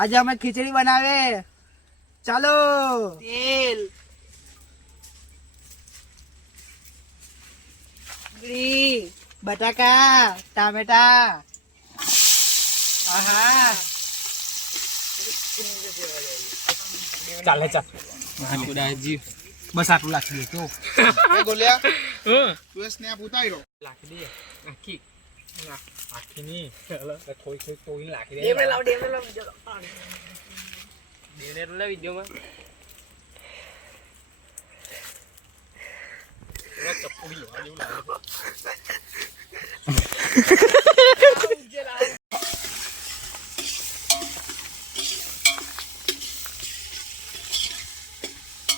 આજે અમે ખીચડી બનાવે. ચાલો. તેલ, ડુંગળી, બટાકા, ટામેટા. આહા. ચાલે ચાલ બસ આટલું લાગી દે તો. ગોલ્યા તું સ્નેપ ઉતાર્યો લાખી દે આખી આખી ની કોઈ કોઈ કોઈ લાખી દે ડેમે લાવ ચલો. દેને લે વિડિયોમાં ચપ્પુડી લેવા જેવું લાગે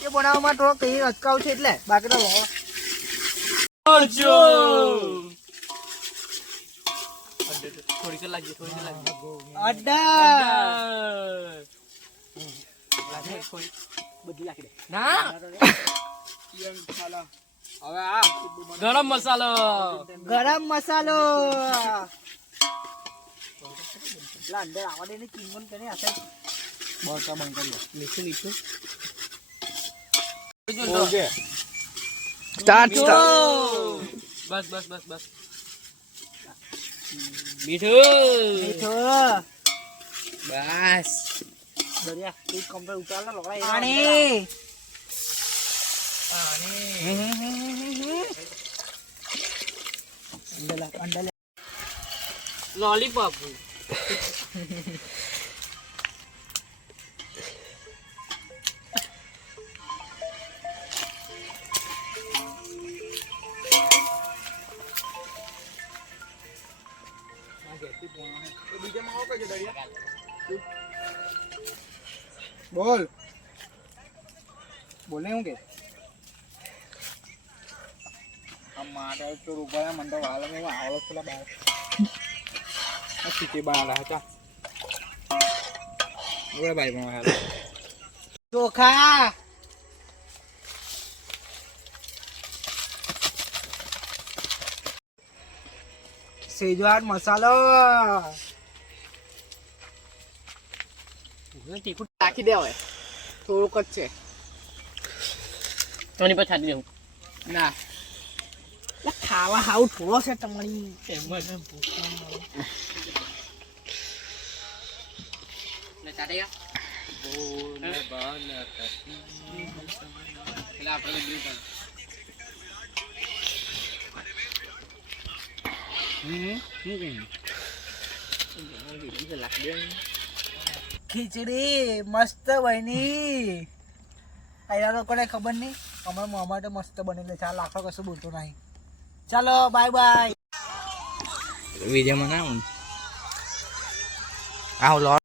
એ બનાવવામાં થોડો કઈ અટકાવ છે એટલે બાકી તો થોડીક લાગી અડ્ડા બધી લાખી દે ના હવે આ ગરમ મસાલો ગરમ મસાલો લા અંદર આવવા દે ને કિંમત કરે આસે બોલતા બંધ કરી નીચે નીચે ઓકે સ્ટાર્ટ બસ બસ બસ બસ મીઠું મીઠું બસ દરિયા એક કમ્પ્લેટ ઉતાર લે લોડા પાણી અંડલા લોલીપોપ બોલ બોલે હું કે આ મારે તો રૂપાયા મને તો વાળ મે આવળો પેલા બાર આ સીટી બાર હતા ઓરે ભાઈ માં હાલ ચોખા સેજવાન મસાલો તીખું નાખી દે હવે થોડુંક જ છે તોની પર છાડી દેવું ના ખાવા હાવ થોડો છે તમારી એમ જ ને ચાટે ગયા બોલે બાના તસી એટલે આપણે બીજું ખીચડી મસ્ત બની અહીંયા લોકોને ખબર નહીં અમારા મોં માટે મસ્ત બનેલી છે. આ લાખો કશું બોલતો નહીં. ચાલો બાય બાય. વિજય મને આવું આવ લો